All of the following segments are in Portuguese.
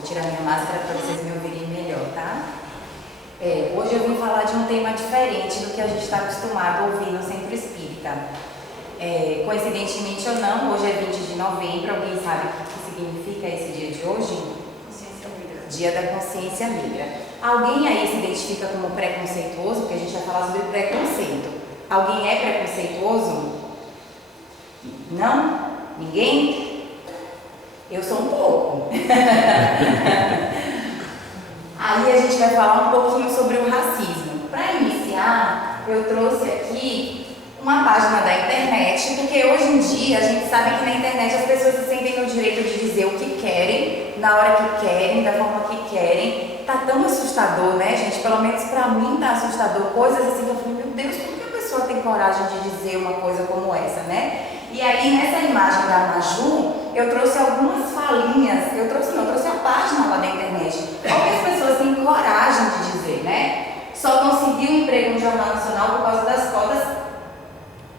Vou tirar minha máscara para vocês me ouvirem melhor, tá? Hoje eu vim falar de um tema diferente do que a gente está acostumado a ouvir no Centro Espírita. Coincidentemente ou não, hoje é 20 de novembro, alguém sabe o que significa esse dia de hoje? Consciência negra. Dia da Consciência Negra. Alguém aí se identifica como preconceituoso? Porque a gente vai falar sobre preconceito. Alguém é preconceituoso? Não? Ninguém? Eu sou um pouco. Aí a gente vai falar um pouquinho sobre o racismo. Para iniciar, eu trouxe aqui uma página da internet, porque hoje em dia a gente sabe que na internet as pessoas se sentem no direito de dizer o que querem, na hora que querem, da forma que querem. Tá tão assustador, né, gente? Pelo menos pra mim tá assustador. Coisas assim que eu falei, meu Deus, por que a pessoa tem coragem de dizer uma coisa como essa, né? E aí nessa imagem da Maju, eu trouxe algumas falinhas, eu trouxe a página lá da internet. Como que as pessoas têm coragem de dizer, né? Só conseguiu um emprego no Jornal Nacional por causa das cotas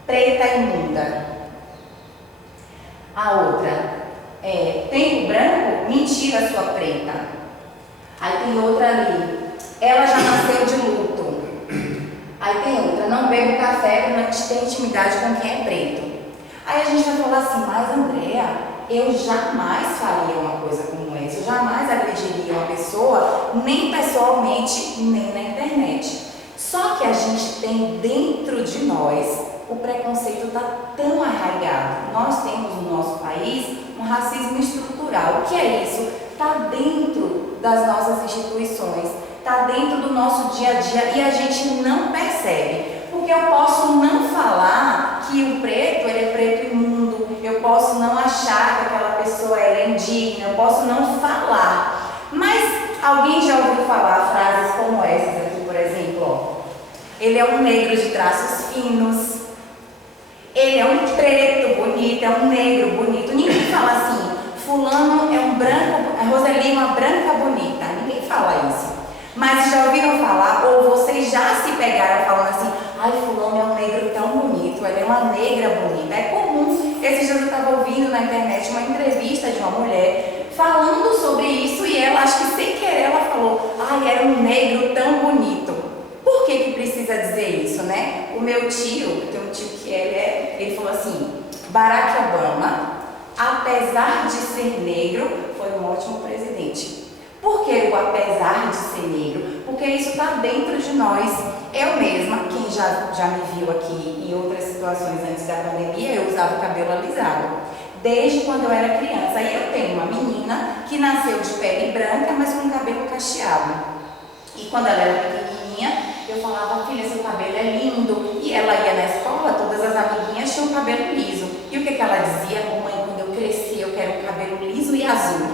preta imunda. A outra tempo branco, mentira sua preta. Aí tem outra ali, ela já nasceu de luto. Aí tem outra, não bebo café para não ter intimidade com quem é preto. Aí a gente vai falar assim, mas Andréa, eu jamais faria uma coisa como essa, eu jamais agrediria uma pessoa, nem pessoalmente, nem na internet. Só que a gente tem dentro de nós, o preconceito está tão arraigado. Nós temos no nosso país um racismo estrutural. O que é isso? Está dentro das nossas instituições, está dentro do nosso dia a dia e a gente não percebe. Porque eu posso não falar que o preto, ele é preto imundo, eu posso não achar que aquela pessoa é indigna, eu posso não falar. Mas alguém já ouviu falar frases como essas aqui, por exemplo, ó. Ele é um negro de traços finos, ele é um preto bonito, é um negro bonito. Ninguém fala assim, fulano é um branco, a Roseli é uma branca bonita. Ninguém fala isso. Mas já ouviram falar, ou vocês já se pegaram falando assim, ai, fulano é um negro tão bonito, ela é uma negra bonita. É comum. Esses dias eu estava ouvindo na internet uma entrevista de uma mulher falando sobre isso e ela, acho que sem querer, ela falou, ai, era um negro tão bonito. Por que precisa dizer isso, né? O meu tio, eu tenho um tio que ele falou assim, Barack Obama, apesar de ser negro, foi um ótimo presidente. Por que o apesar de ser negro? Porque isso está dentro de nós. Eu mesma, quem já me viu aqui em outras situações antes da pandemia, eu usava o cabelo alisado. Desde quando eu era criança. E eu tenho uma menina que nasceu de pele branca, mas com cabelo cacheado. E quando ela era pequenininha, eu falava, filha, seu cabelo é lindo. E ela ia na escola, todas as amiguinhas tinham cabelo liso. E o que ela dizia? Mamãe, quando eu crescer, eu quero um cabelo liso e azul.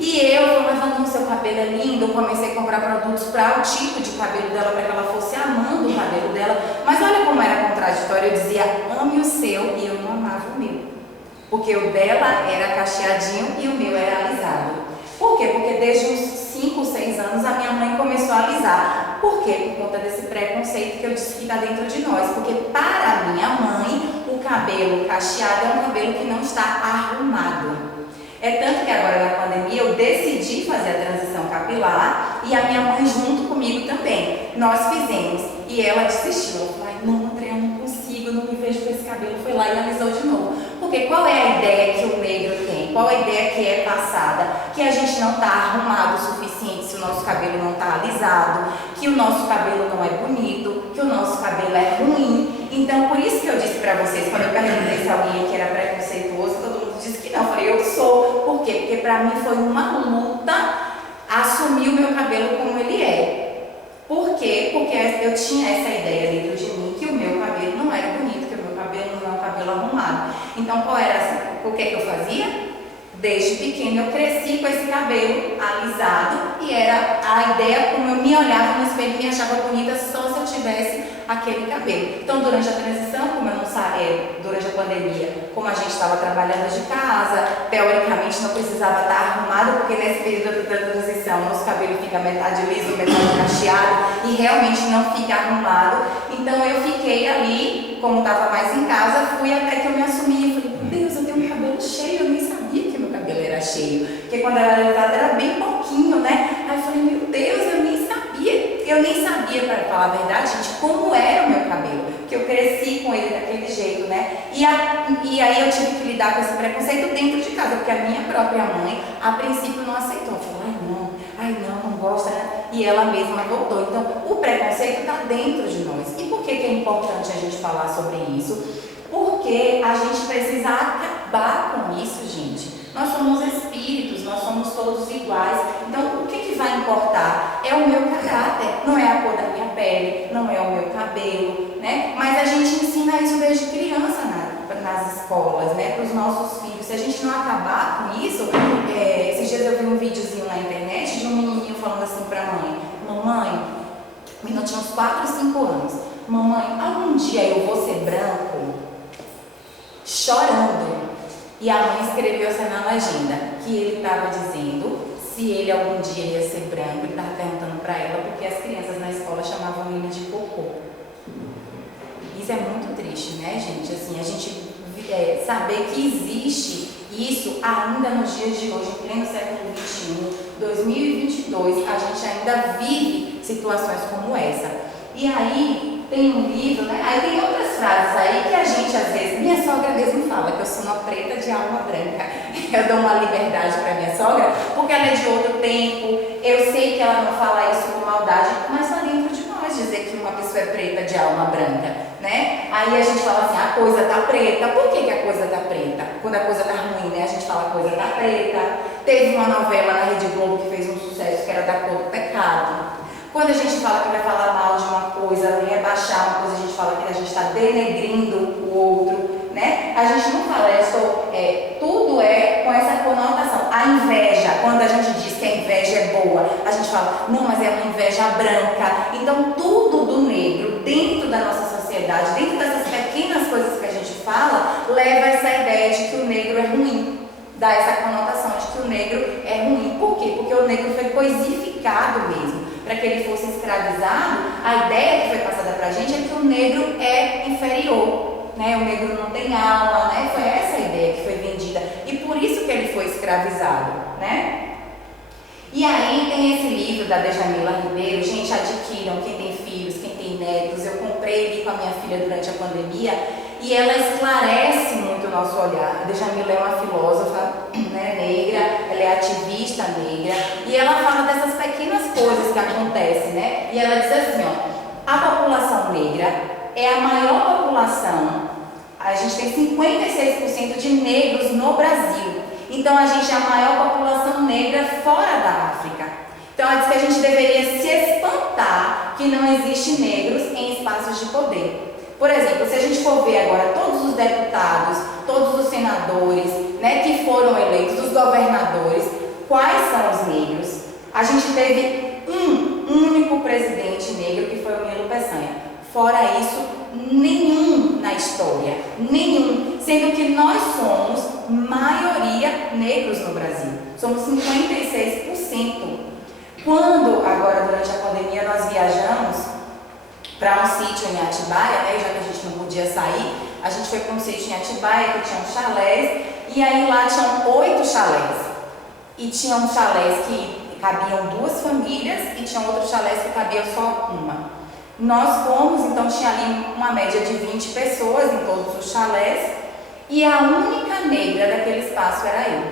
E eu falava, não, seu cabelo é lindo. Eu comecei a comprar produtos para o tipo de cabelo dela, para que ela fosse amando o cabelo dela. Mas olha como era contraditório. Eu dizia, ame o seu, e eu não amava o meu. Porque o dela era cacheadinho e o meu era alisado. Por quê? Porque desde uns 5, 6 anos a minha mãe começou a alisar. Por quê? Por conta desse preconceito que eu disse que está dentro de nós. Porque para a minha mãe, o cabelo cacheado é um cabelo que não está arrumado. É tanto que agora na pandemia eu decidi fazer a transição capilar e a minha mãe junto comigo também. Nós fizemos e ela desistiu. Ela falou, ai, não, Andréa, eu não consigo, não me vejo com esse cabelo. Foi lá e alisou de novo. Porque qual é a ideia que o negro tem? Qual é a ideia que é passada? Que a gente não está arrumado o suficiente se o nosso cabelo não está alisado, que o nosso cabelo não é bonito, que o nosso cabelo é ruim. Então, por isso que eu disse para vocês, quando eu perguntei se alguém que era preconceituoso, todo mundo disse que não. Eu falei, eu sou. Por quê? Porque para mim foi uma luta assumir o meu cabelo como ele é. Por quê? Porque eu tinha essa ideia dentro de mim que o meu cabelo não era bonito, que o meu cabelo não é um cabelo arrumado. Então, qual era assim? O que eu fazia? Desde pequena eu cresci com esse cabelo alisado e era a ideia como eu me olhava no espelho e me achava bonita só se eu tivesse aquele cabelo. Então, durante a transição, como eu não sabia, durante a pandemia, como a gente estava trabalhando de casa, teoricamente não precisava estar arrumado, porque nesse período da transição nosso cabelo fica metade liso, metade cacheado e realmente não fica arrumado. Então, eu fiquei ali, como estava mais em casa, fui até que eu me assumi e falei, meu Deus, eu tenho um cabelo cheio, eu nem sabia que meu cabelo era era cheio, porque quando ela era levantada era bem pouquinho, né? Aí eu falei, meu Deus, eu nem sabia, para falar a verdade, gente, como era o meu cabelo, porque eu cresci com ele daquele jeito, né? E aí eu tive que lidar com esse preconceito dentro de casa, porque a minha própria mãe, a princípio, não aceitou. Falou, ai não gosta, né? E ela mesma voltou. Então, o preconceito está dentro de nós. E por que é importante a gente falar sobre isso? Porque a gente precisa acabar com isso, gente. Nós somos espíritos, nós somos todos iguais. Então, o que vai importar? É o meu caráter, não é a cor da minha pele, não é o meu cabelo, né? Mas a gente ensina isso desde criança nas escolas, né? Para os nossos filhos. Se a gente não acabar com isso, esses dias eu vi um videozinho na internet de um menininho falando assim para a mãe: mamãe, o menino tinha uns 4, 5 anos. Mamãe, algum dia eu vou ser branco? Chorando. E a mãe escreveu assim na legenda, que ele estava dizendo se ele algum dia ia ser branco. Ele estava perguntando para ela porque as crianças na escola chamavam ele de cocô. Isso é muito triste, né, gente? Assim, a gente saber que existe isso ainda nos dias de hoje, em pleno século XXI, 2022, a gente ainda vive situações como essa. E aí tem um livro, né? Aí tem outras frases aí que a gente às vezes, minha sogra mesmo fala que eu sou uma preta de alma branca. Eu dou uma liberdade para minha sogra, porque ela é de outro tempo. Eu sei que ela não fala isso com maldade, mas está dentro de nós dizer que uma pessoa é preta de alma branca, né? Aí a gente fala assim, a coisa tá preta. Por que a coisa tá preta? Quando a coisa tá ruim, né? A gente fala a coisa tá preta. Teve uma novela na Rede Globo que fez um sucesso que era Da Cor do Pecado. Quando a gente fala que vai falar mal de uma coisa, rebaixar uma coisa, a gente fala que a gente está denegrindo o outro, né? A gente não fala, tudo é com essa conotação. A inveja, quando a gente diz que a inveja é boa, a gente fala, não, mas é uma inveja branca. Então, tudo do negro, dentro da nossa sociedade, dentro dessas pequenas coisas que a gente fala, leva a essa ideia de que o negro é ruim. Dá essa conotação de que o negro é ruim. Por quê? Porque o negro foi coisificado mesmo. Para que ele fosse escravizado, a ideia que foi passada para a gente é que o negro é inferior, né? O negro não tem alma, né? Foi essa a ideia que foi vendida e por isso que ele foi escravizado, né? E aí tem esse livro da Djamila Ribeiro, gente, adquiram, quem tem filhos, quem tem netos. Eu comprei ele com a minha filha durante a pandemia e ela esclarece muito o nosso olhar. A Djamila é uma filósofa, né, negra, ela é ativista negra e ela fala dessas pequenas coisas que acontecem, né? E ela diz assim, ó, a população negra é a maior população, a gente tem 56% de negros no Brasil, então a gente é a maior população negra fora da África. Então ela diz que a gente deveria se espantar que não existe negros em espaços de poder. Por exemplo, se a gente for ver agora todos os deputados, todos os senadores, né, que foram eleitos, os governadores, quais são os negros? A gente teve um único presidente negro que foi o Milo Peçanha. Fora isso, nenhum na história, nenhum, sendo que nós somos maioria negros no Brasil, somos 56%. Quando, agora durante a pandemia, nós viajamos para um sítio em Atibaia, né, já que a gente não podia sair, a gente foi para um sítio em Atibaia que tinha um chalés, e aí lá tinham 8 chalés, e tinham chalés que cabiam 2 famílias, e tinham outros chalés que cabia só uma. Nós fomos, então tinha ali uma média de 20 pessoas em todos os chalés, e a única negra daquele espaço era eu.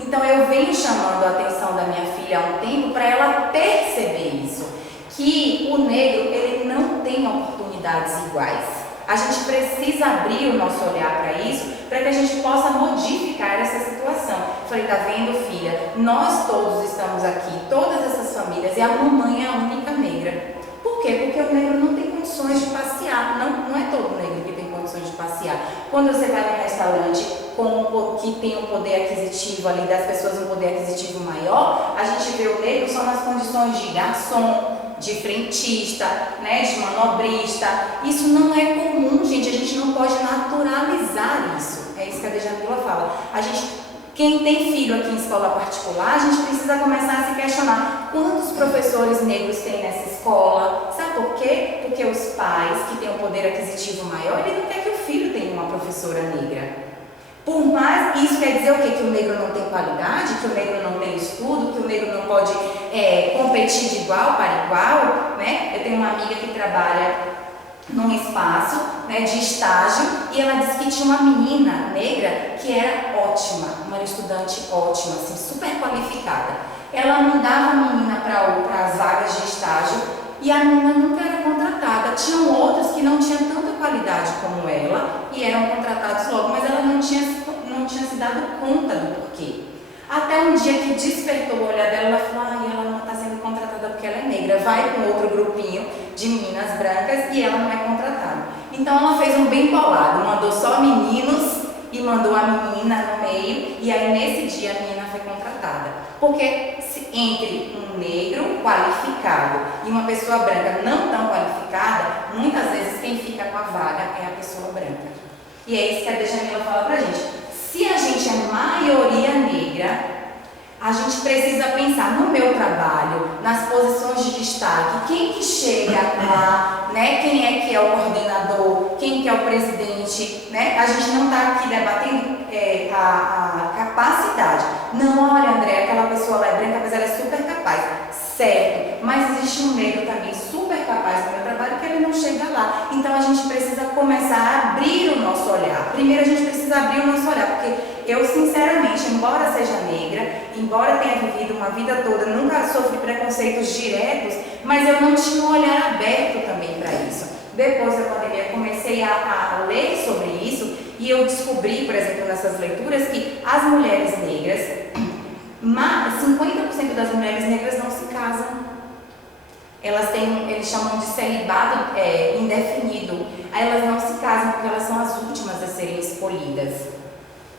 Então eu venho chamando a atenção da minha filha há um tempo para ela perceber isso, que o negro ele não tem oportunidades iguais. A gente precisa abrir o nosso olhar para isso, para que a gente possa modificar essa situação. Eu falei, tá vendo, filha? Nós todos estamos aqui, todas essas famílias, e a mamãe é a única negra. Por quê? Porque o negro não tem condições de passear. Não é todo negro que tem condições de passear. Quando você vai num restaurante que tem um poder aquisitivo ali, das pessoas um poder aquisitivo maior, a gente vê o negro só nas condições de garçom, de frentista, né, de manobrista. Isso não é comum, gente. A gente não pode naturalizar isso. É isso que a Djamila fala. Quem tem filho aqui em escola particular, a gente precisa começar a se questionar quantos professores negros tem nessa escola. Sabe por quê? Porque os pais, que têm um poder aquisitivo maior, ele não quer que o filho tenha uma professora negra. Por mais, isso quer dizer o quê? Que o negro não tem qualidade, que o negro não tem estudo, que o negro não pode competir de igual para igual, né? Eu tenho uma amiga que trabalha num espaço, né, de estágio, e ela disse que tinha uma menina negra que era ótima, uma estudante ótima, assim, super qualificada. Ela mandava a menina para as vagas de estágio e a menina nunca era contratada. Tinham outros que não tinham tanta qualidade como ela e eram contratados logo, mas ela não tinha se dado conta do porquê. Até um dia que despertou o olhar dela, ela falou, ela não está sendo contratada porque ela é negra, vai com outro grupinho de meninas brancas e ela não é contratada. Então ela fez um bem bolado, mandou só meninos e mandou a menina no meio, e aí nesse dia a menina foi contratada. Porque entre um negro qualificado e uma pessoa branca não tão qualificada, muitas vezes quem fica com a vaga é a pessoa branca. E é isso que a Djamila fala pra gente. Se a gente é maioria negra, a gente precisa pensar no meu trabalho, nas posições de destaque, quem que chega lá, né? Quem é que é o coordenador, quem que é o presidente, né? A gente não está aqui debatendo a capacidade. Não, olha, André, aquela pessoa lá é branca, mas ela é super capaz. Certo, mas existe um negro também super capaz no meu trabalho que ele não chega lá. Então a gente precisa começar a abrir o nosso olhar. Primeiro a gente precisa abrir o nosso olhar, porque eu sinceramente, embora seja negra, embora tenha vivido uma vida toda, nunca sofri preconceitos diretos, mas eu não tinha um olhar aberto também para isso. Depois da pandemia comecei a ler sobre isso e eu descobri, por exemplo, nessas leituras, que as mulheres negras, 50% das mulheres negras não se casam. Eles chamam de celibato indefinido. Aí elas não se casam porque elas são as últimas a serem escolhidas.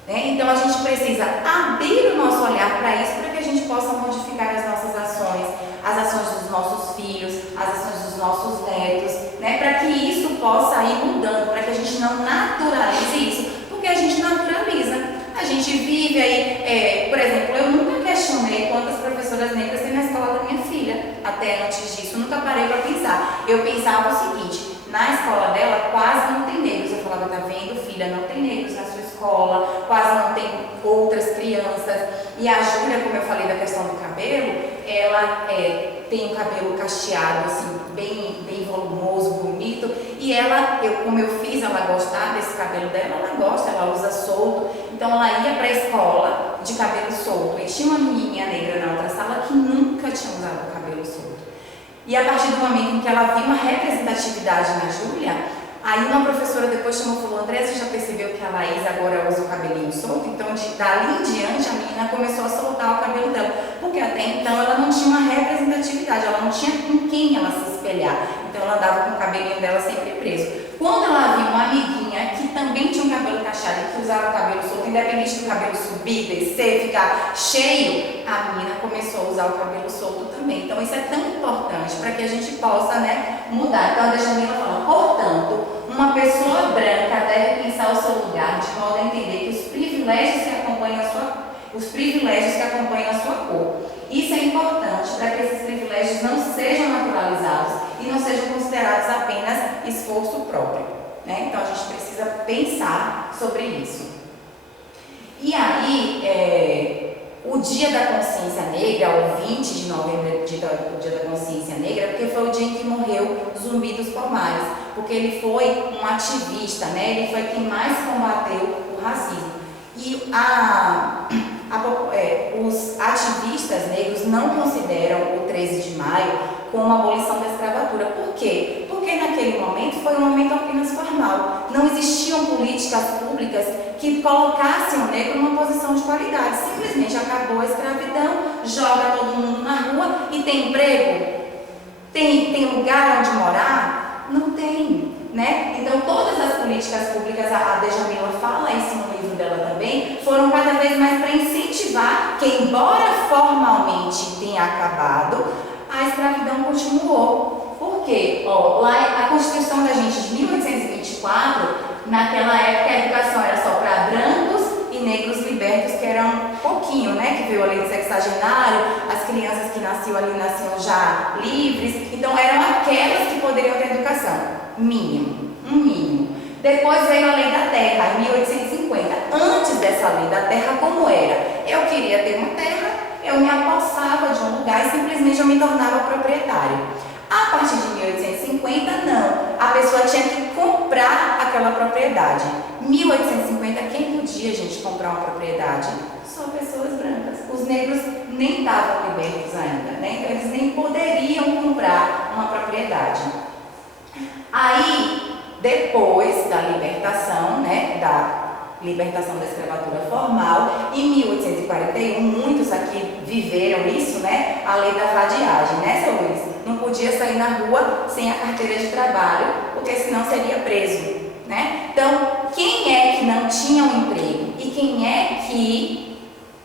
Né? Então a gente precisa abrir o nosso olhar para isso, para que a gente possa modificar as nossas ações, as ações dos nossos filhos, as ações dos nossos netos, né? Para que isso possa ir mudando, para que a gente não naturalize isso, porque a gente naturaliza. A gente vive aí, por exemplo, eu nunca questionei quantas professoras negras tem na escola da minha filha, até antes disso, nunca parei para pensar. Eu pensava o seguinte, na escola dela quase não tem negros. Eu falava, tá vendo, filha, não tem negros na sua escola, quase não tem outras crianças. E a Júlia, como eu falei da questão do cabelo, ela tem um cabelo cacheado, assim, bem volumoso, bonito. E ela, como eu fiz ela gostar desse cabelo dela, ela gosta, ela usa solto. Então ela ia para a escola de cabelo solto. E tinha uma menininha negra na outra sala que nunca tinha usado cabelo solto. E a partir do momento em que ela viu uma representatividade na Júlia, aí uma professora depois chamou e falou, André, você já percebeu que a Laís agora usa o cabelinho solto? Então, dali em diante, a menina começou a soltar o cabelo dela, porque até então ela não tinha uma representatividade, ela não tinha com quem ela se espelhar. Então, ela andava com o cabelinho dela sempre preso. Quando ela viu uma amiguinha que também tinha um cabelo cacheado e que usava o cabelo solto, independente do cabelo subir, descer, ficar cheio, a menina começou a usar o cabelo solto também. Então, isso é tão importante para que a gente possa, né, mudar. Então, a Djamila fala, portanto, uma pessoa branca deve pensar o seu lugar de modo a entender que os privilégios que acompanham a sua cor. Isso é importante para que esses privilégios não sejam naturalizados e não sejam considerados apenas esforço próprio. Né? Então a gente precisa pensar sobre isso. E aí, o Dia da Consciência Negra, o 20 de novembro, o Dia da Consciência Negra, porque foi o dia em que morreu Zumbi dos Palmares, porque ele foi um ativista, né? Ele foi quem mais combateu o racismo. E os ativistas negros não consideram o 13 de maio como a abolição da escravatura. Por quê? Porque naquele momento foi um momento apenas formal. Não existiam políticas públicas que colocassem o negro numa posição de qualidade. Simplesmente acabou a escravidão, joga todo mundo na rua e tem emprego? Tem lugar onde morar? Não tem. Né? Então todas as políticas públicas, a Djamila fala isso no livro dela também, foram cada vez mais para incentivar que, embora formalmente tenha acabado, a escravidão continuou. Por quê? Lá a Constituição da gente de 1824, naquela época a educação era só para brancos e negros libertos, que eram um pouquinho, né? Que veio a lei do sexagenário, as crianças que nasciam ali nasciam já livres, então eram aquelas que poderiam ter educação. Mínimo, um mínimo. Depois veio a lei da terra, em 1850. antes dessa lei da terra, como era? Eu queria ter uma terra, eu me apossava de um lugar e simplesmente eu me tornava proprietário. A partir de 1850, não. A pessoa tinha que comprar aquela propriedade. 1850, quem podia, gente, comprar uma propriedade? Só pessoas brancas. Os negros nem estavam libertos ainda, né? Então, eles nem poderiam comprar uma propriedade. Aí, depois da libertação, né, da libertação da escravatura formal, em 1841, muitos aqui viveram isso, né, a lei da vadiagem, né, seu Luiz? Não podia sair na rua sem a carteira de trabalho, porque senão seria preso, né? Então, quem é que não tinha um emprego e quem é que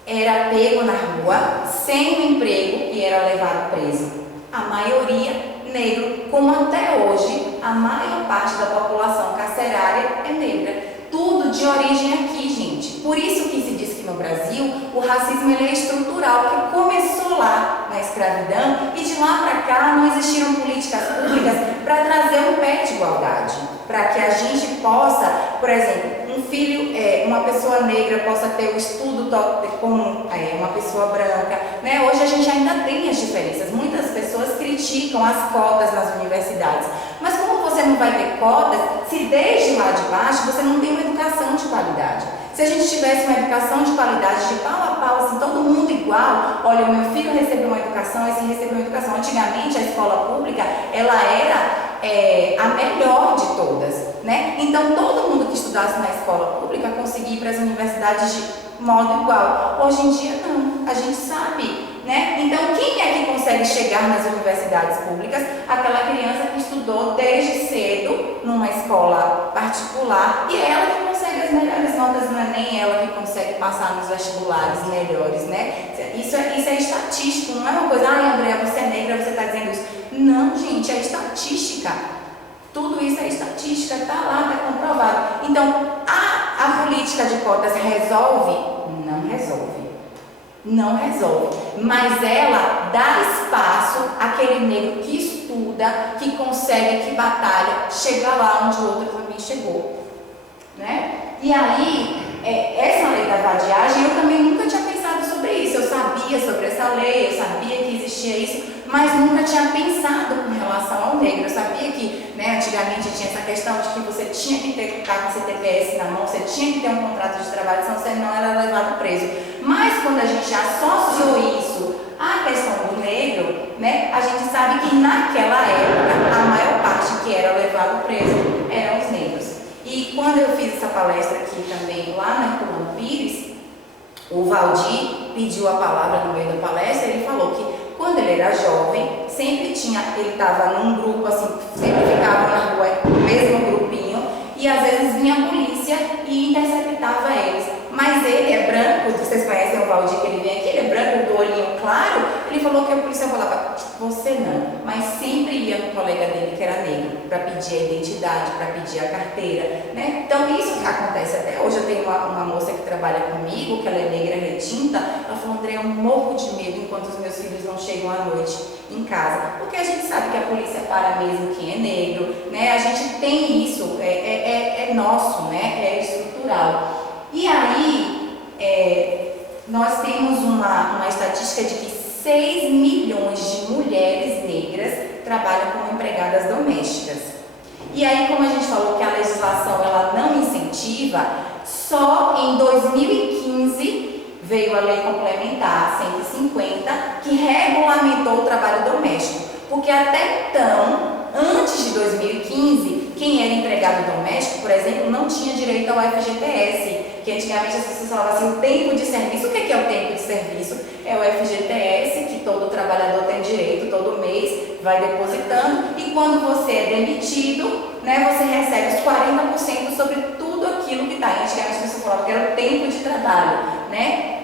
era pego na rua sem um emprego e era levado preso? A maioria negro, como até hoje a maior parte da população carcerária é negra. Tudo de origem aqui, gente. Por isso que se diz que no Brasil o racismo ele é estrutural, porque começou lá na escravidão e de lá para cá não existiram políticas públicas para trazer um pé de igualdade, para que a gente possa, por exemplo, um filho, uma pessoa negra possa ter o estudo como uma pessoa branca, né? Hoje a gente ainda tem as diferenças. Muitas pessoas criticam as cotas nas universidades, mas como você não vai ter cotas se desde lá de baixo você não tem uma educação de qualidade? Se a gente tivesse uma educação de qualidade, de pau a pau, assim, todo mundo igual, olha, o meu filho recebeu uma educação, esse recebeu uma educação. Antigamente a escola pública, ela era a melhor de todas, né? Então todo mundo que estudasse na escola pública conseguia ir para as universidades de modo igual. Hoje em dia não, a gente sabe, né? Então quem é que consegue chegar nas universidades públicas? Aquela criança que estudou desde cedo numa escola particular e é ela que consegue as melhores notas, não é nem ela que consegue passar nos vestibulares melhores, né? Isso é estatístico, não é uma coisa, Andréa, você é negra, você está dizendo isso. Não, gente, é estatística. Tudo isso é estatística, está lá, está comprovado. Então, a política de cotas resolve? Não resolve. Não resolve. Mas ela dá espaço àquele negro que estuda, que consegue, que batalha, chega lá onde o outro também chegou. Né? E aí, essa lei da vadiagem, eu também nunca tinha pensado sobre isso. Eu sabia sobre essa lei, eu sabia que existia isso, mas nunca tinha pensado com relação ao negro. Eu sabia que, né, antigamente tinha essa questão de que você tinha que estar com CTPS na mão, você tinha que ter um contrato de trabalho, senão você não era levado preso. Mas quando a gente associou isso à questão do negro, né, a gente sabe que naquela época a maior parte que era levado preso eram os negros. E quando eu fiz essa palestra aqui também lá na Herculano Pires, o Valdir pediu a palavra no meio da palestra. Ele falou que quando ele era jovem, sempre ele estava num grupo assim, sempre ficava na rua, no mesmo grupinho, e às vezes vinha a polícia e interceptava eles. Mas ele é branco, vocês conhecem o Valdir que ele vem aqui, ele é branco, do olhinho claro. Ele falou que a polícia falava, você não, mas sempre ia no colega dele que era negro, para pedir a identidade, para pedir a carteira, né? Então isso que acontece até hoje. Eu tenho uma moça que trabalha comigo, que ela é negra retinta. Ela falou, André, eu morro de medo enquanto os meus filhos não chegam à noite em casa, porque a gente sabe que a polícia para mesmo quem é negro, né? A gente tem isso, é nosso, né? É estrutural. E aí, nós temos uma estatística de que 6 milhões de mulheres negras trabalham como empregadas domésticas. E aí, como a gente falou que a legislação ela não incentiva, só em 2015 veio a Lei Complementar 150, que regulamentou o trabalho doméstico. Porque até então, antes de 2015, quem era empregado doméstico, por exemplo, não tinha direito ao FGTS, que antigamente as pessoas falavam assim, o tempo de serviço. O que é o tempo de serviço? É o FGTS, que todo trabalhador tem direito, todo mês vai depositando, e quando você é demitido, né, você recebe os 40% sobre tudo aquilo que está. Antigamente as pessoas falavam que era o tempo de trabalho, né?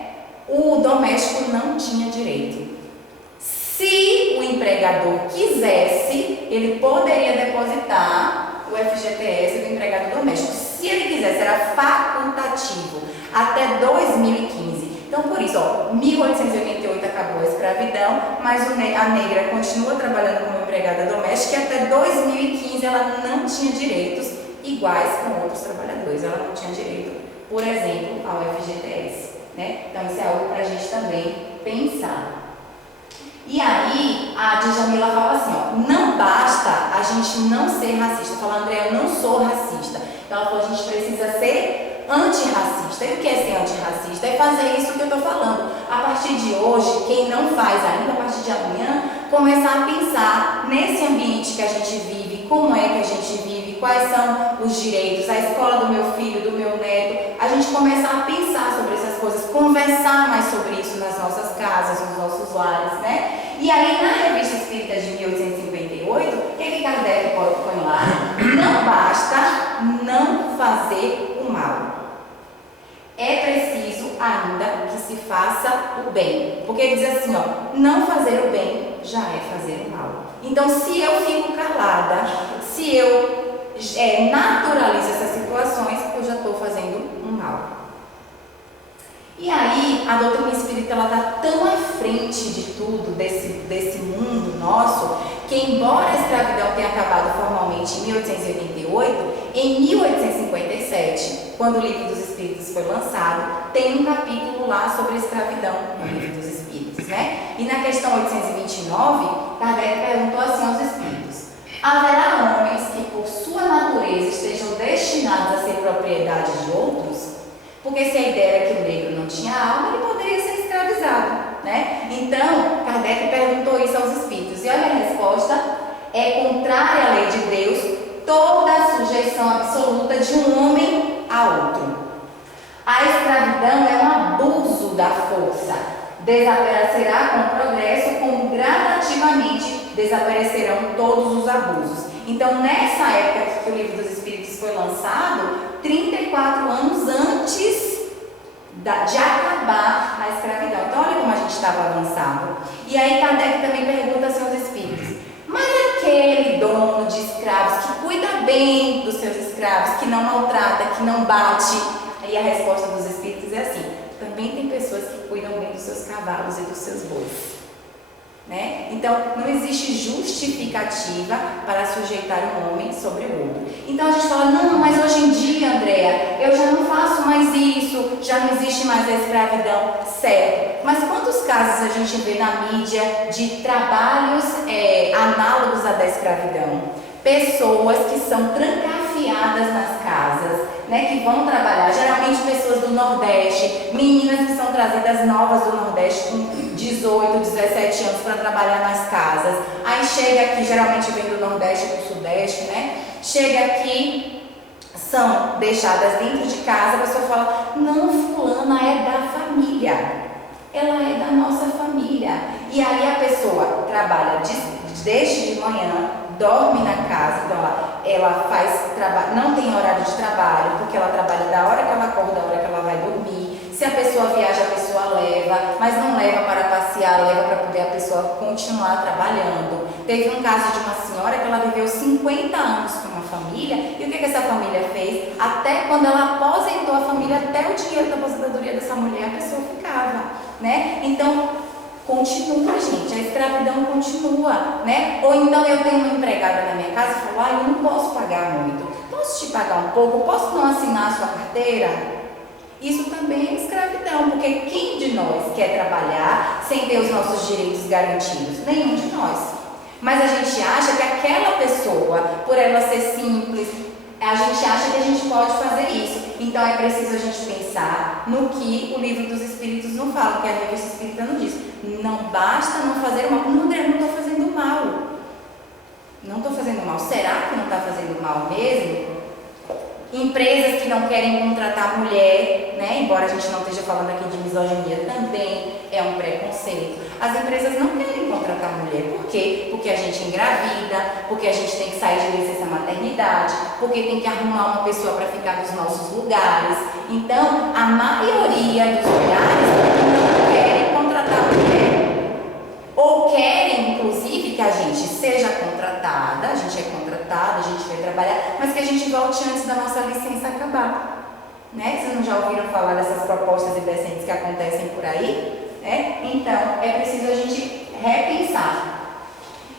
O doméstico não tinha direito. Se o empregador quisesse, ele poderia depositar o FGTS do empregado doméstico. Se ele quisesse, era facultativo até 2015. Então, por isso, 1888 acabou a escravidão, mas a negra continua trabalhando como empregada doméstica e até 2015 ela não tinha direitos iguais com outros trabalhadores. Ela não tinha direito por exemplo, ao FGTS, né? Então isso é algo para a gente também pensar. E aí a Djamila fala assim, ó, não basta a gente não ser racista. Fala, André, eu não sou racista. Então ela falou, a gente precisa ser antirracista. E o que é ser antirracista? É fazer isso que eu estou falando. A partir de hoje, quem não faz ainda, a partir de amanhã, começar a pensar nesse ambiente que a gente vive, como é que a gente vive, quais são os direitos, a escola do meu filho, do meu neto, a gente começar a pensar sobre essas coisas, conversar mais sobre isso nas nossas casas, nos nossos lares, né? E aí, na Revista Espírita de 1858, o que Kardec põe lá? Não basta não fazer o mal. É preciso ainda que se faça o bem. Porque ele diz assim, ó, não fazer o bem já é fazer o mal. Então, se eu fico calada, se eu naturalizo essas situações, eu já estou fazendo um mal. E aí, a doutrina espírita está tão à frente de tudo, desse mundo nosso, que embora a escravidão tenha acabado formalmente em 1888, em 1857, quando o Livro dos Espíritos foi lançado, tem um capítulo lá sobre a escravidão no Livro dos Espíritos, né? E na questão 829, Kardec perguntou assim aos Espíritos: haverá homens que por sua natureza estejam destinados a ser propriedade de outros? Porque se a ideia era que o negro não tinha alma, ele poderia ser escravizado, né? Então, Kardec perguntou isso aos espíritos. E olha a resposta: é contrária à lei de Deus toda a sujeição absoluta de um homem a outro. A escravidão é um abuso da força. Desaparecerá com o progresso, como gradativamente desaparecerão todos os abusos. Então, nessa época que o Livro dos Espíritos foi lançado, 34 anos antes de acabar a escravidão. Então, olha como a gente estava avançado. E aí, Kardec também pergunta assim aos espíritos: mas aquele dono de escravos que cuida bem dos seus escravos, que não maltrata, que não bate? Aí a resposta dos espíritos é assim: também tem pessoas que cuidam bem dos seus cavalos e dos seus bois. Né? Então, não existe justificativa para sujeitar um homem sobre o outro. Então a gente fala, não, mas hoje em dia, Andréa, eu já não faço mais isso, já não existe mais a escravidão. Certo, mas quantos casos a gente vê na mídia de trabalhos análogos à da escravidão? Pessoas que são trancafiadas nas casas, né, que vão trabalhar, geralmente pessoas do Nordeste, meninas que são trazidas novas do Nordeste com 18, 17 anos para trabalhar nas casas. Aí chega aqui, geralmente vem do Nordeste para o Sudeste, né? Chega aqui, são deixadas dentro de casa, a pessoa fala, não, fulana é da família, ela é da nossa família. E aí a pessoa trabalha desde de manhã, dorme na casa, então ela faz trabalho, não tem horário de trabalho, porque ela trabalha da hora que ela acorda, da hora que ela vai dormir. Se a pessoa viaja, a pessoa leva, mas não leva para passear, leva para poder a pessoa continuar trabalhando. Teve um caso de uma senhora que ela viveu 50 anos com uma família, e o que essa família fez? Até quando ela aposentou a família, até o dinheiro da aposentadoria dessa mulher, a pessoa ficava, né? Então, continua, gente, a escravidão continua, né? Ou então eu tenho uma empregada na minha casa e falo, eu não posso pagar muito, posso te pagar um pouco, posso não assinar a sua carteira? Isso também é escravidão, porque quem de nós quer trabalhar sem ter os nossos direitos garantidos? Nenhum de nós. Mas a gente acha que aquela pessoa, por ela ser simples, a gente acha que a gente pode fazer isso. Então é preciso a gente pensar no que o Livro dos Espíritos não fala, que a Revista Espírita não diz. Não basta não fazer mal. Não, André, não estou fazendo mal. Não estou fazendo mal. Será que não está fazendo mal mesmo? Empresas que não querem contratar mulher, né? Embora a gente não esteja falando aqui de misoginia, também é um preconceito. As empresas não querem contratar mulher. Por quê? Porque a gente engravida, porque a gente tem que sair de licença maternidade, porque tem que arrumar uma pessoa para ficar nos nossos lugares. Então, a maioria dos lugares não querem contratar mulher. Ou querem, inclusive, que a gente seja contratada, a gente é contratada, a gente vai trabalhar, mas que a gente volte antes da nossa licença acabar. Né? Vocês não já ouviram falar dessas propostas indecentes que acontecem por aí? Então, é preciso a gente repensar.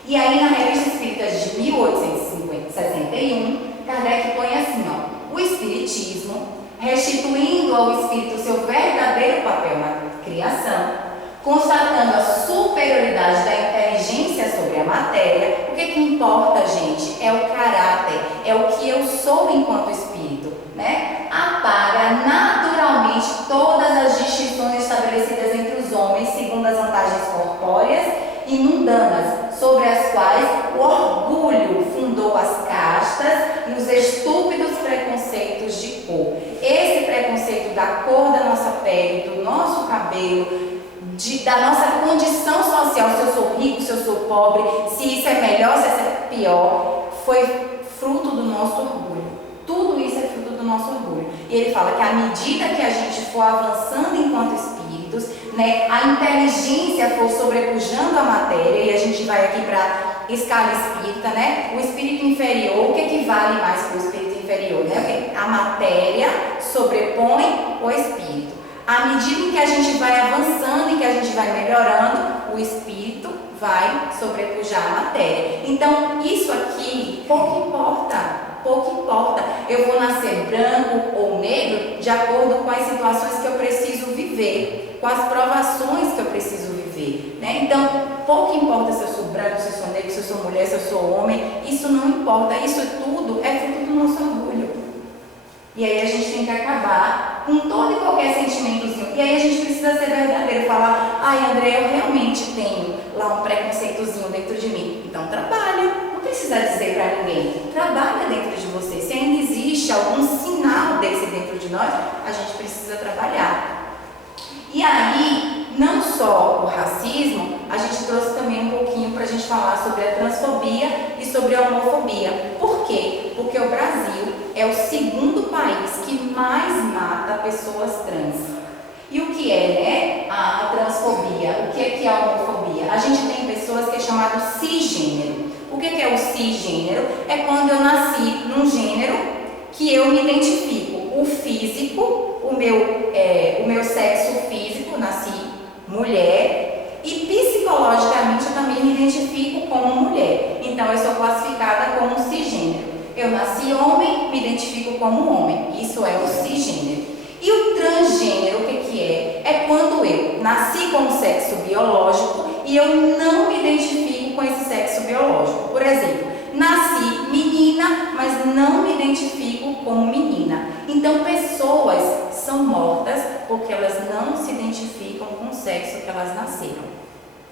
E aí, na Revista Espírita de 1861, Kardec põe assim, ó, o Espiritismo restituindo ao espírito o seu verdadeiro papel na criação, constatando a superioridade da inteligência sobre a matéria. O que importa, gente, é o caráter, é o que eu sou enquanto espírito, né? Apaga naturalmente todas as distinções estabelecidas entre os homens segundo as vantagens corpóreas e mundanas, sobre as quais o orgulho fundou as castas e os estúpidos preconceitos de cor. Esse preconceito da cor da nossa pele, do nosso cabelo, da nossa condição social, se eu sou rico, se eu sou pobre, se isso é melhor, se isso é pior, foi fruto do nosso orgulho. Tudo isso é fruto do nosso orgulho. E ele fala que à medida que a gente for avançando enquanto espíritos, né, a inteligência for sobrepujando a matéria, e a gente vai aqui para escala espírita, né? O espírito inferior, o que equivale mais para o espírito inferior, né? A matéria sobrepõe o espírito. À medida em que a gente vai avançando e que a gente vai melhorando, o espírito vai sobrepujar a matéria. Então, isso aqui pouco importa. Pouco importa, eu vou nascer branco ou negro de acordo com as situações que eu preciso viver, com as provações que eu preciso viver, né? Então, pouco importa se eu sou branco, se eu sou negro, se eu sou mulher, se eu sou homem, isso não importa, isso tudo é fruto do nosso orgulho. E aí a gente tem que acabar com todo e qualquer sentimentozinho. E aí a gente precisa ser verdadeiro, falar, ai André, eu realmente tenho lá um preconceitozinho dentro de mim. Então trabalha. Não precisa dizer para ninguém, trabalha dentro de você. Se ainda existe algum sinal desse dentro de nós, a gente precisa trabalhar. E aí, não só o racismo, a gente trouxe também um pouquinho para a gente falar sobre a transfobia e sobre a homofobia. Por quê? Porque o Brasil é o segundo país que mais mata pessoas trans. E o que é, né, a transfobia? O que é a homofobia? A gente tem pessoas que é chamado cisgênero. O que é o cisgênero? É quando eu nasci num gênero que eu me identifico. O físico, o meu sexo físico, nasci mulher, e psicologicamente eu também me identifico como mulher. Então eu sou classificada como cisgênero. Eu nasci homem, me identifico como homem. Isso é o cisgênero. E o transgênero, o que é? É quando eu nasci com o sexo biológico e eu não me identifico com esse sexo biológico. Por exemplo, nasci menina, mas não me identifico como menina. Então, pessoas são mortas porque elas não se identificam com o sexo que elas nasceram.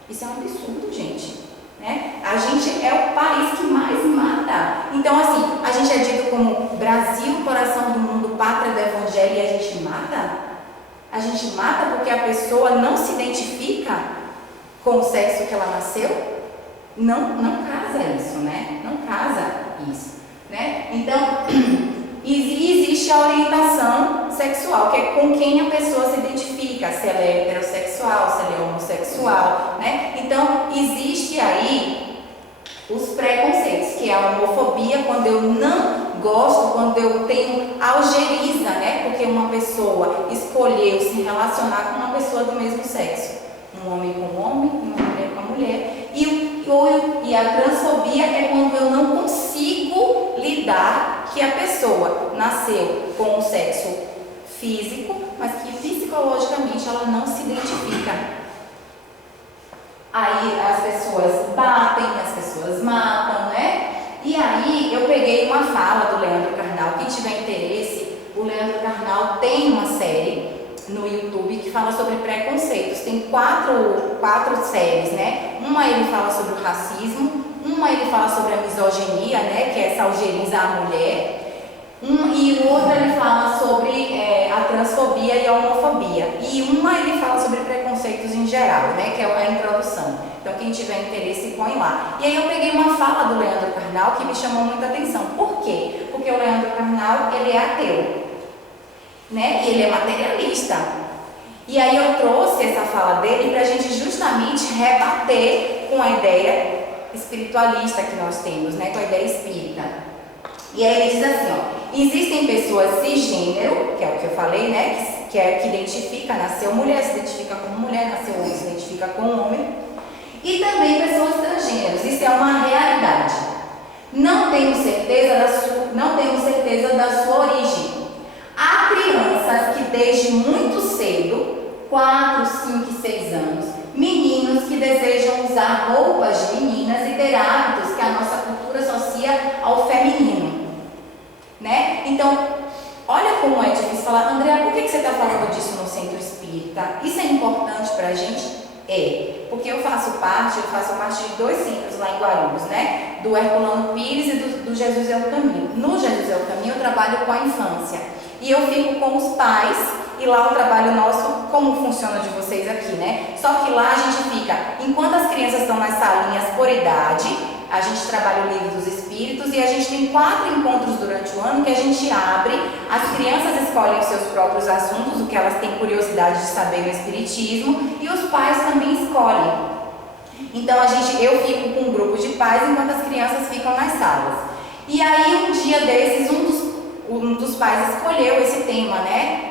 Isso é um absurdo, gente. Né? A gente é o país que mais mata. Então, assim, a gente é dito como Brasil, coração do mundo, pátria do evangelho, e a gente mata? A gente mata porque a pessoa não se identifica com o sexo que ela nasceu? Não casa isso, né? Não casa isso, né? Então, existe a orientação sexual, que é com quem a pessoa se identifica, se ela é heterossexual, se ela é homossexual, né? Então, existe aí os preconceitos, que é a homofobia, quando eu não gosto, quando eu tenho algeriza, né? Porque uma pessoa escolheu se relacionar com uma pessoa do mesmo sexo. Um homem com um homem, uma mulher com uma mulher. E a transfobia é quando eu não consigo lidar que a pessoa nasceu com um sexo físico, mas que psicologicamente ela não se identifica. Aí as pessoas batem, as pessoas matam, né? E aí eu peguei uma fala do Leandro Carnal. Quem tiver interesse, o Leandro Carnal tem uma série no YouTube que fala sobre preconceitos. Tem quatro séries, né? Uma ele fala sobre o racismo, uma ele fala sobre a misoginia, né? Que é essa algeriza a mulher. E o outro ele fala sobre a transfobia e a homofobia. E uma ele fala sobre preconceitos em geral, né? Que é a introdução. Então quem tiver interesse põe lá. E aí eu peguei uma fala do Leandro Carnal que me chamou muita atenção. Por quê? Porque o Leandro Carnal ele é ateu, né? E ele é materialista. E aí eu trouxe essa fala dele para a gente justamente rebater com a ideia espiritualista que nós temos, né? Com a ideia espírita. E aí ele diz assim, ó, existem pessoas cisgênero, que é o que eu falei, né? Que identifica, nasceu mulher, se identifica como mulher, nasceu homem, se identifica como homem. E também pessoas transgêneros, isso é uma realidade. Não temos certeza da sua origem. A Há crianças que desde muito cedo, 4, 5 e 6 anos, meninos que desejam usar roupas de meninas e ter hábitos que a nossa cultura associa ao feminino, né? Então, olha como é difícil falar, Andréa, por que você está falando disso no centro espírita? Isso é importante para a gente? É, porque eu faço parte de 2 centros lá em Guarulhos, né? Do Herculano Pires e do Jesus é o Caminho. No Jesus é o Caminho eu trabalho com a infância e eu fico com os pais. E lá o trabalho nosso, como funciona de vocês aqui, né? Só que lá a gente fica, enquanto as crianças estão nas salinhas por idade, a gente trabalha o livro dos espíritos e a gente tem 4 encontros durante o ano que a gente abre, as crianças escolhem os seus próprios assuntos, o que elas têm curiosidade de saber no espiritismo, e os pais também escolhem. Então eu fico com um grupo de pais enquanto as crianças ficam nas salas. E aí um dia desses, um dos pais escolheu esse tema, né?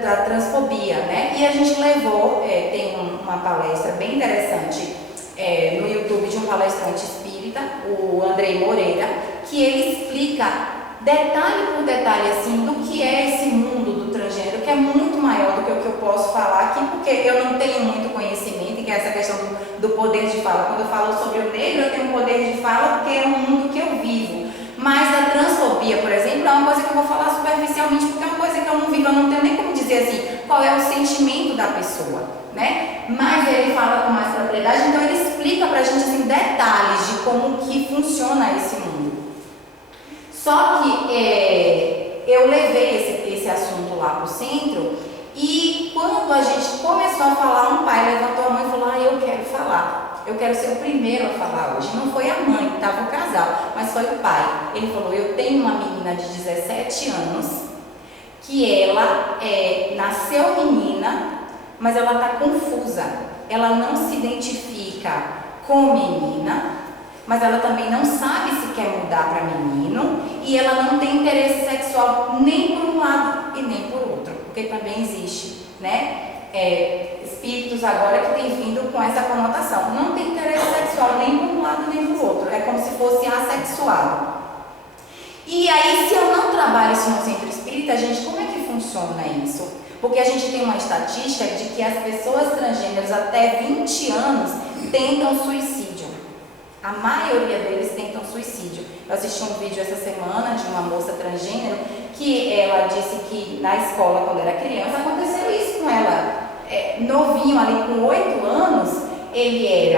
Da transfobia, né? E a gente levou, tem uma palestra bem interessante no YouTube de um palestrante espírita, o Andrei Moreira, que ele explica detalhe por detalhe assim do que é esse mundo do transgênero, que é muito maior do que o que eu posso falar aqui, porque eu não tenho muito conhecimento, e que é essa questão do poder de fala. Quando eu falo sobre o negro, eu tenho um poder de fala porque é um mundo que eu vivo. Mas a transfobia, por exemplo, é uma coisa que eu vou falar superficialmente, porque é uma coisa que eu não vivo, eu não tenho nem como dizer assim, qual é o sentimento da pessoa, né? Mas ele fala com mais propriedade, então ele explica pra gente assim, detalhes de como que funciona esse mundo. Só que eu levei esse assunto lá pro centro, e quando a gente começou a falar, um pai levantou a mão e falou, eu quero falar. Eu quero ser o primeiro a falar hoje. Não foi a mãe, estava o casal, mas foi o pai. Ele falou, eu tenho uma menina de 17 anos, que ela nasceu menina, mas ela está confusa. Ela não se identifica com menina, mas ela também não sabe se quer mudar para menino, e ela não tem interesse sexual nem por um lado e nem por outro, porque também existe, né? Espíritos agora que têm vindo com essa conotação. Não tem interesse sexual nem por um lado nem por outro. É como se fosse assexuado. E aí, se eu não trabalho isso no centro espírita, gente, como é que funciona isso? Porque a gente tem uma estatística de que as pessoas transgêneras até 20 anos tentam suicídio. A maioria deles tentam suicídio. Eu assisti um vídeo essa semana de uma moça transgênero que ela disse que na escola, quando era criança, aconteceu isso com ela. Novinho ali com 8 anos, ele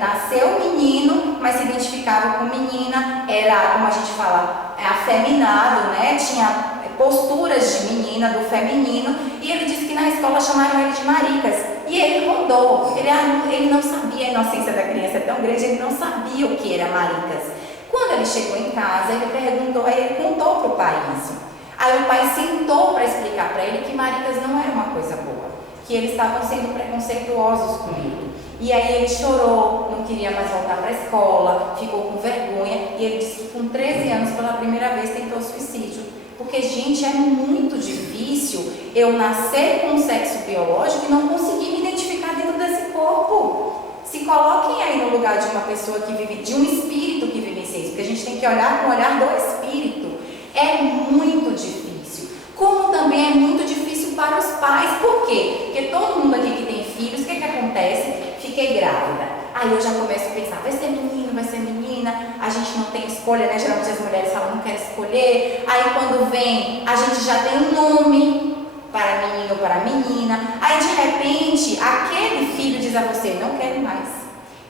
nasceu menino, mas se identificava com menina, era, como a gente fala, afeminado, né? Tinha posturas de menina, do feminino, e ele disse que na escola chamaram ele de maricas, e ele rodou, ele não sabia, a inocência da criança é tão grande, ele não sabia o que era maricas. Quando ele chegou em casa, ele contou para o pai isso. Aí o pai sentou para explicar para ele que maricas não era uma coisa boa, que eles estavam sendo preconceituosos com ele. E aí ele chorou, não queria mais voltar para a escola, ficou com vergonha, e ele disse que com 13 anos, pela primeira vez, tentou suicídio. Porque, gente, é muito difícil eu nascer com um sexo biológico e não conseguir me identificar dentro desse corpo. Se coloquem aí no lugar de uma pessoa que vive, de um espírito que vivencia isso, porque a gente tem que olhar com o olhar do espírito. É muito difícil. Como também é muito difícil para os pais. Por quê? Porque todo mundo aqui que tem filhos, o que acontece? Fiquei grávida. Aí eu já começo a pensar, vai ser menino, vai ser menina, a gente não tem escolha, né? Geralmente as mulheres falam, não quero escolher. Aí quando vem, a gente já tem um nome para menino ou para menina. Aí de repente, aquele filho diz a você, não quero mais.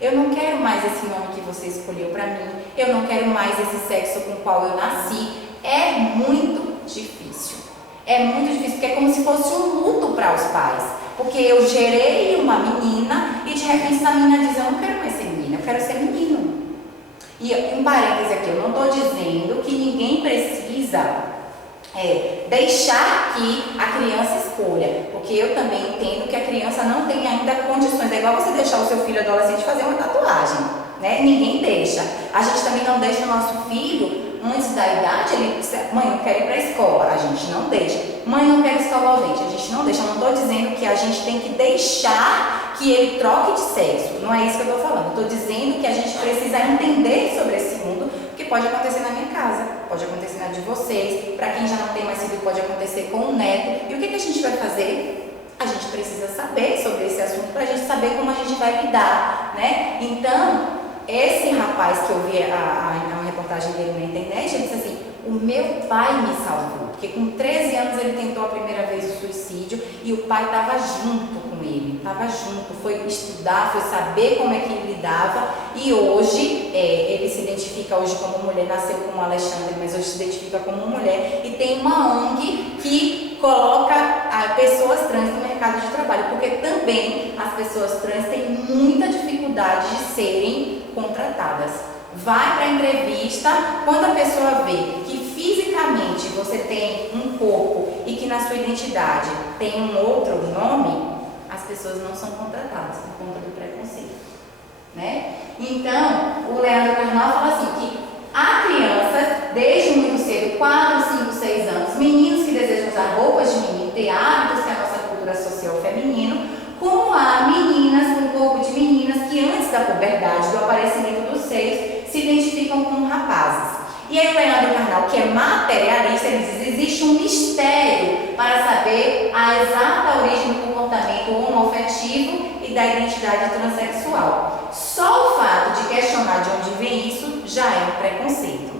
Eu não quero mais esse nome que você escolheu para mim. Eu não quero mais esse sexo com o qual eu nasci. É muito difícil. É muito difícil, porque é como se fosse um luto para os pais. Porque eu gerei uma menina e de repente essa menina diz, eu não quero mais ser menina, eu quero ser menino. E um parêntese aqui, eu não estou dizendo que ninguém precisa deixar que a criança escolha. Porque eu também entendo que a criança não tem ainda condições. É igual você deixar o seu filho adolescente fazer uma tatuagem, né? Ninguém deixa. A gente também não deixa o nosso filho antes da idade, ele diz, mãe, eu quero ir para a escola, a gente não deixa. Mãe, não quero escovar o dente, a gente não deixa. Eu não estou dizendo que a gente tem que deixar que ele troque de sexo, não é isso que eu estou falando. Eu estou dizendo que a gente precisa entender sobre esse mundo, porque pode acontecer na minha casa, pode acontecer na de vocês, para quem já não tem mais filho pode acontecer com o neto. E o que a gente vai fazer? A gente precisa saber sobre esse assunto para a gente saber como a gente vai lidar, né? Então, esse rapaz que eu vi a reportagem dele na internet, ele disse assim: o meu pai me salvou, porque com 13 anos ele tentou a primeira vez o suicídio e o pai estava junto com ele, foi estudar, foi saber como é que ele lidava, e hoje ele se identifica hoje como mulher, nasceu como Alexandre, mas hoje se identifica como mulher, e tem uma ONG que coloca pessoas trans no mercado de trabalho, porque também as pessoas trans têm muita dificuldade de serem contratadas. Vai para a entrevista, quando a pessoa vê que fisicamente você tem um corpo e que na sua identidade tem um outro nome, as pessoas não são contratadas por conta do preconceito, né? Então, o Leandro Carnal fala assim, que há crianças, desde muito cedo, 4, 5, 6 anos, meninos que desejam usar roupas de menino, ter hábitos que a nossa cultura social feminino, como há meninas com corpo de meninas que antes da puberdade, do aparecimento dos seios, se identificam como rapazes. E aí o Leandro Carnal, que é materialista, ele diz: existe um mistério para saber a exata origem do comportamento homoafetivo e da identidade transexual. Só o fato de questionar de onde vem isso já é um preconceito.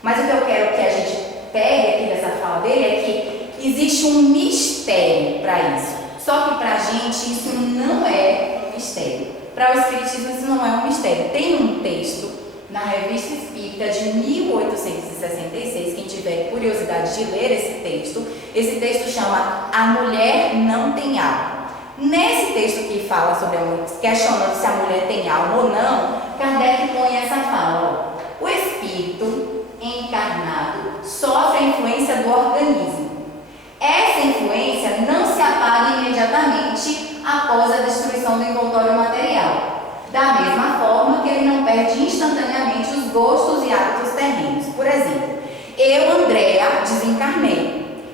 Mas o que eu quero que a gente pegue aqui dessa fala dele é que existe um mistério para isso. Só que para a gente isso não é um mistério. Para o Espiritismo isso não é um mistério. Tem um texto na Revista Espírita de 1866, quem tiver curiosidade de ler esse texto chama A Mulher Não Tem Alma. Nesse texto que fala sobre a mulher, questionando se a mulher tem alma ou não, Kardec põe essa fala: ó, o espírito encarnado sofre a influência do organismo. Essa influência não se apaga imediatamente após a destruição do envoltório material, da mesma forma que ele não perde instantaneamente os gostos e hábitos terrenos. Por exemplo, eu, Andréa, desencarnei,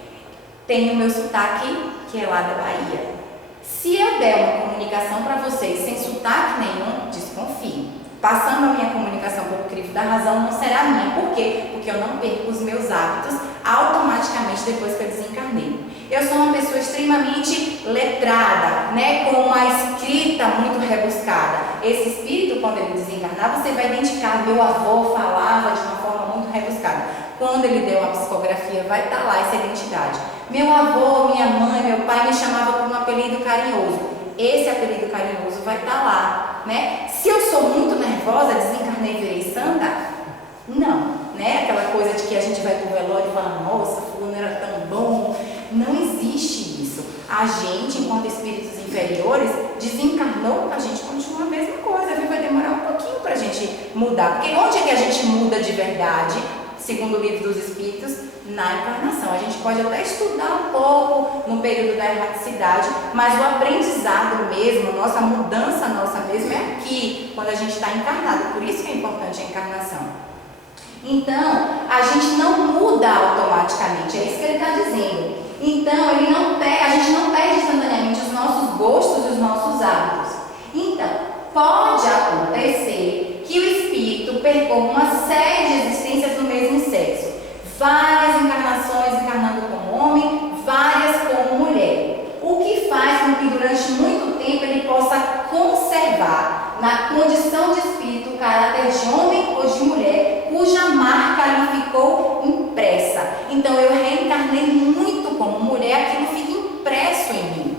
tenho meu sotaque, que é lá da Bahia. Se eu der uma comunicação para vocês sem sotaque nenhum, desconfie. Passando a minha comunicação pelo crivo da razão não será minha. Por quê? Porque eu não perco os meus hábitos automaticamente depois que eu desencarnei. Eu sou uma pessoa extremamente letrada, né, com uma escrita muito rebuscada. Esse espírito, quando ele desencarnar, você vai identificar: meu avô falava de uma forma muito rebuscada. Quando ele deu uma psicografia, vai estar lá essa identidade. Meu avô, minha mãe, meu pai me chamava por um apelido carinhoso. Esse apelido carinhoso vai estar lá, né? Se eu sou muito nervosa, desencarnei e virei santa, não, né? Aquela coisa de que a gente vai pro velório e fala: nossa, fulano era tão bom. Não existe isso. A gente, enquanto espíritos inferiores, desencarnou, a gente continua a mesma coisa, viu? Vai demorar um pouquinho para a gente mudar. Porque onde é que a gente muda de verdade? Segundo o Livro dos Espíritos, na encarnação. A gente pode até estudar um pouco no período da erraticidade, mas o aprendizado mesmo, nossa mudança nossa mesmo é aqui, quando a gente está encarnado. Por isso que é importante a encarnação. Então, a gente não muda automaticamente, é isso que ele está dizendo. Então, a gente não perde instantaneamente os nossos gostos e os nossos hábitos. Então, pode acontecer que o espírito percorra uma série de existências no mesmo sexo. Várias encarnações encarnando como homem, várias como mulher. O que faz com que durante muito tempo ele possa conservar na condição de espírito o caráter de homem ou de mulher, cuja marca lhe ficou impressa. Então eu reencarnei muito como mulher, aquilo fica impresso em mim.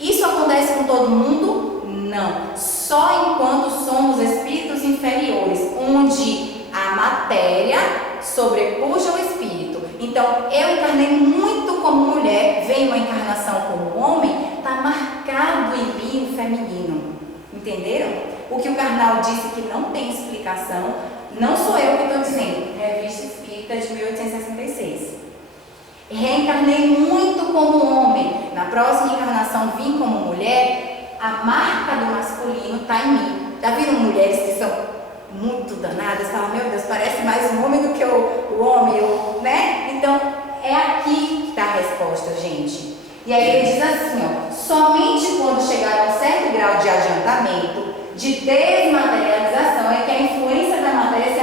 Isso acontece com todo mundo? Não. Só enquanto somos espíritos inferiores, onde a matéria sobrepuja o espírito. Então, eu encarnei muito como mulher, veio uma encarnação como homem, está marcado em mim o feminino. Entenderam? O que o Karnal disse que não tem explicação, não sou eu que estou dizendo, Revista Espírita de 1866. Reencarnei muito como homem, na próxima encarnação vim como mulher, a marca do masculino está em mim. Já viram mulheres que são muito danadas, falam: meu Deus, parece mais um homem do que o homem, né? Então, é aqui que está a resposta, gente. E aí ele diz assim, ó: somente quando chegar a um certo grau de adiantamento, de desmaterialização é que a influência da matéria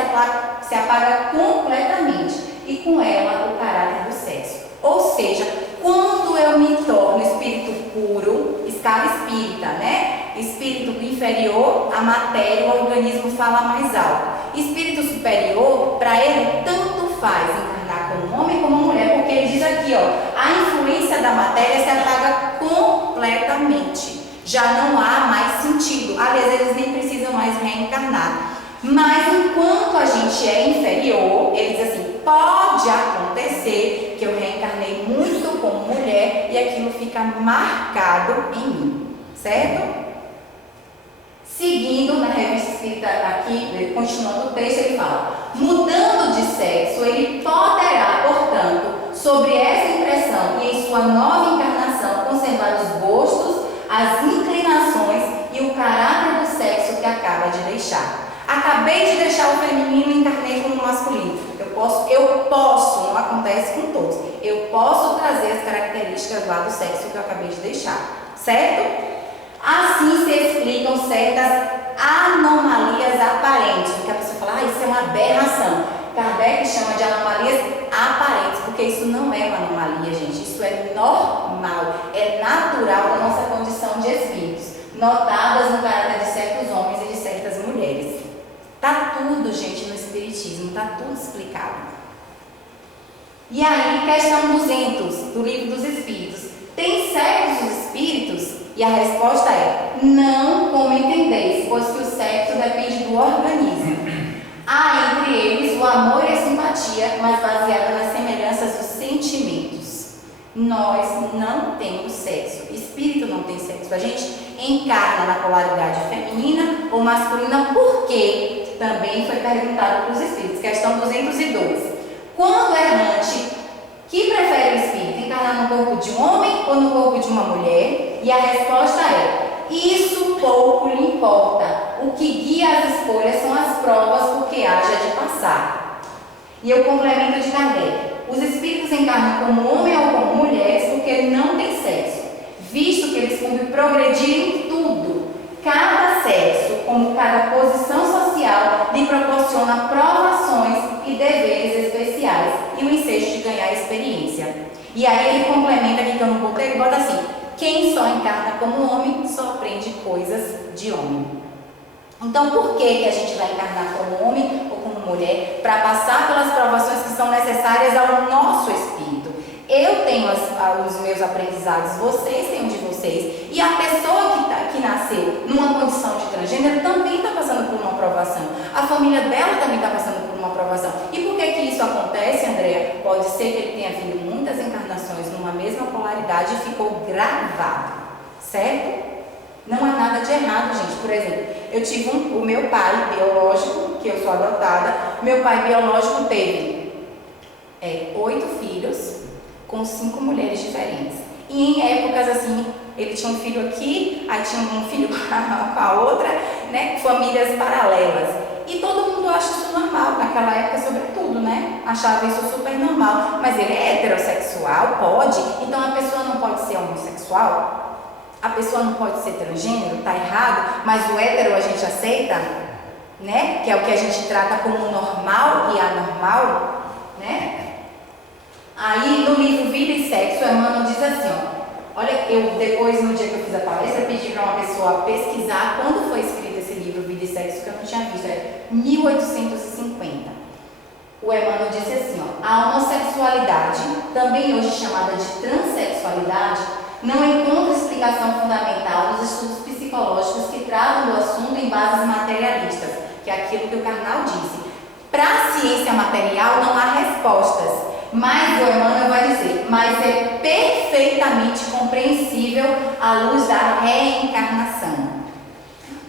se apaga completamente e com ela o caráter do sexo. Ou seja, quando eu me torno espírito puro, escala espírita, né? Espírito inferior, a matéria, o organismo fala mais alto. Espírito superior, para ele, tanto faz encarnar como homem como mulher, porque ele diz aqui, ó, a influência da matéria se apaga completamente. Já não há mais sentido. Aliás, eles nem precisam mais reencarnar. Mas enquanto a gente é inferior, ele diz assim, pode acontecer que eu reencarnei muito como mulher e aquilo fica marcado em mim, certo? Seguindo na revista espírita aqui, continuando o texto, ele fala, mudando de sexo, ele poderá, portanto, sobre essa impressão e em sua nova encarnação, conservar os gostos, as inclinações e o caráter do sexo que acaba de deixar. Acabei de deixar o feminino e encarnei como masculino. Eu posso, não acontece com todos, eu posso trazer as características lá do sexo que eu acabei de deixar, certo? Assim se explicam certas anomalias aparentes, porque a pessoa fala, isso é uma aberração. Kardec chama de anomalias aparentes, porque isso não é uma anomalia, gente, isso é normal, é natural da nossa condição de espíritos, notadas no caráter de certos homens e de certas mulheres. Tá tudo, gente, no Espiritismo, tá tudo explicado. E aí, questão 200 do Livro dos Espíritos. Tem sexo os espíritos? E a resposta é, não como entendeis, pois que o sexo depende do organismo. Há entre eles o amor e a simpatia, mas baseada nas semelhanças dos sentimentos. Nós não temos sexo, espírito não tem sexo. A gente encarna na polaridade feminina ou masculina, porque também foi perguntado para os espíritos, questão 202. Quando errante, que prefere o espírito, encarnar no corpo de um homem ou no corpo de uma mulher? E a resposta é, isso pouco lhe importa. O que guia as escolhas são as provas por que haja de passar. E eu complemento de Kardec. Os espíritos encarnam como homem ou como mulheres porque não têm sexo, visto que eles cumprem progredir em tudo. Cada sexo, como cada posição social, lhe proporciona provações e deveres especiais e o ensejo de ganhar experiência. E aí ele complementa aqui que eu não botei, ele bota assim, quem só encarna como homem só aprende coisas de homem. Então por que a gente vai encarnar como homem ou como mulher? Para passar pelas provações que são necessárias ao nosso espírito. Eu tenho os meus aprendizados, vocês têm os de vocês. E a pessoa que nasceu numa condição de transgênero também está passando por uma provação. A família dela também está passando por uma provação. E por que isso acontece, Andréa? Pode ser que ele tenha vindo muitas encarnações numa mesma polaridade e ficou gravado, certo? Não há nada de errado, gente. Por exemplo, eu tive o meu pai biológico, que eu sou adotada, meu pai biológico teve 8 filhos com 5 mulheres diferentes. E em épocas assim, ele tinha um filho aqui, aí tinha um filho com a outra, né? Famílias paralelas. E todo mundo acha isso normal, naquela época, sobretudo, né? Achava isso super normal. Mas ele é heterossexual? Pode? Então a pessoa não pode ser homossexual? A pessoa não pode ser transgênero? Tá errado? Mas o hétero a gente aceita, né? Que é o que a gente trata como normal e anormal, né? Aí no livro Vida e Sexo, Emmanuel diz assim, ó, olha, eu depois no dia que eu fiz a palestra, pedi para uma pessoa pesquisar quando foi escrito esse livro Vida e Sexo, que eu não tinha visto, 1850. O Emmanuel disse assim, ó, a homossexualidade, também hoje chamada de transexualidade, não encontra explicação fundamental nos estudos psicológicos que tratam do assunto em bases materialistas, que é aquilo que o Karnal disse. Para a ciência material não há respostas, mas o Emmanuel vai dizer, mas é perfeitamente compreensível à luz da reencarnação.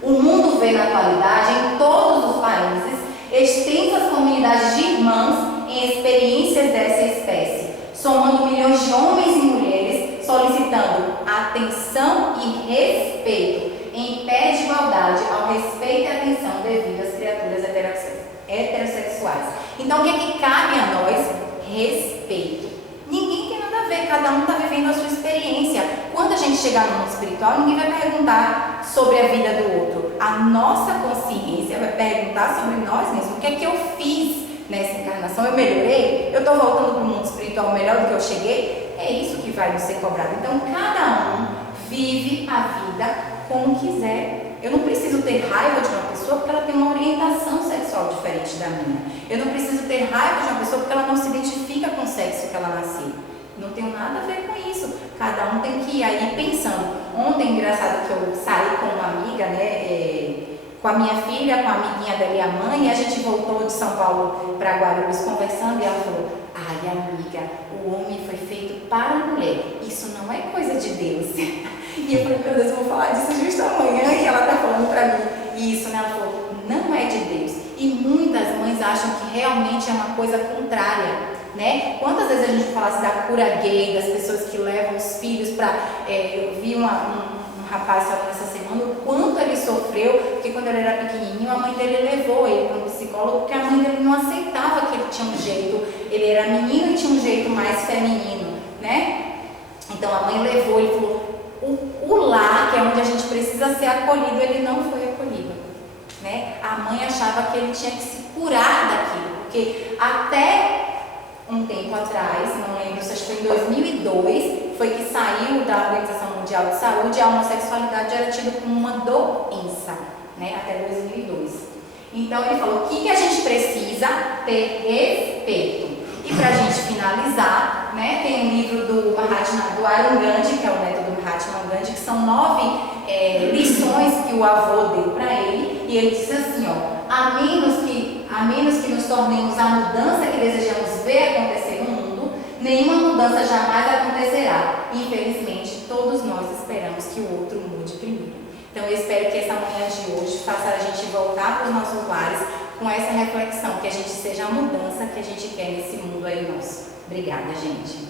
O mundo vê na atualidade, em todos os países, extensas comunidades de irmãs em experiências dessa espécie, somando milhões de homens e mulheres, solicitando atenção e respeito, em pé de igualdade ao respeito e atenção devido às criaturas heterossexuais. Então, o que é que cabe a nós? Respeito. Ninguém tem nada a ver ver, cada um está vivendo a sua experiência. Quando a gente chegar no mundo espiritual, ninguém vai perguntar sobre a vida do outro. A nossa consciência vai perguntar sobre nós mesmos. O que é que eu fiz nessa encarnação? Eu melhorei? Eu estou voltando para o mundo espiritual melhor do que eu cheguei? É isso que vai nos ser cobrado. Então, cada um vive a vida como quiser. Eu não preciso ter raiva de uma pessoa porque ela tem uma orientação sexual diferente da minha. Eu não preciso ter raiva de uma pessoa porque ela não se identifica com o sexo que ela nasceu. Não tem nada a ver com isso. Cada um tem que ir aí pensando. Ontem, engraçado que eu saí com uma amiga, né? Com a minha filha, com a amiguinha dela e a mãe, e a gente voltou de São Paulo para Guarulhos conversando, e ela falou: ai, amiga, o homem foi feito para a mulher, isso não é coisa de Deus. E eu falei: meu Deus, eu vou falar disso justo amanhã, e ela está falando para mim isso, né? Ela falou: não é de Deus. E muitas mães acham que realmente é uma coisa contrária, né? Quantas vezes a gente falasse da cura gay, das pessoas que levam os filhos para... eu vi um rapaz falando essa semana o quanto ele sofreu, porque quando ele era pequenininho, a mãe dele levou ele para um psicólogo, porque a mãe dele não aceitava que ele tinha um jeito, ele era menino e tinha um jeito mais feminino, né? Então a mãe levou, ele falou, o lar, que é onde a gente precisa ser acolhido, ele não foi acolhido, né? A mãe achava que ele tinha que se curar daquilo, porque até um tempo atrás, não lembro se acho que foi em 2002, foi que saiu da Organização Mundial de Saúde, a homossexualidade era tida como uma doença, né, até 2002. Então ele falou, o que a gente precisa? Ter respeito. E para a gente finalizar, né, tem um livro do Arun Gandhi, que é o neto do Mahatma Gandhi, que são 9 lições que o avô deu para ele, e ele diz assim, ó, a menos que nos tornemos a mudança que desejamos ver acontecer no mundo, nenhuma mudança jamais acontecerá. Infelizmente, todos nós esperamos que o outro mude primeiro. Então, eu espero que essa manhã de hoje faça a gente voltar para os nossos lares com essa reflexão, que a gente seja a mudança que a gente quer nesse mundo aí nosso. Obrigada, gente.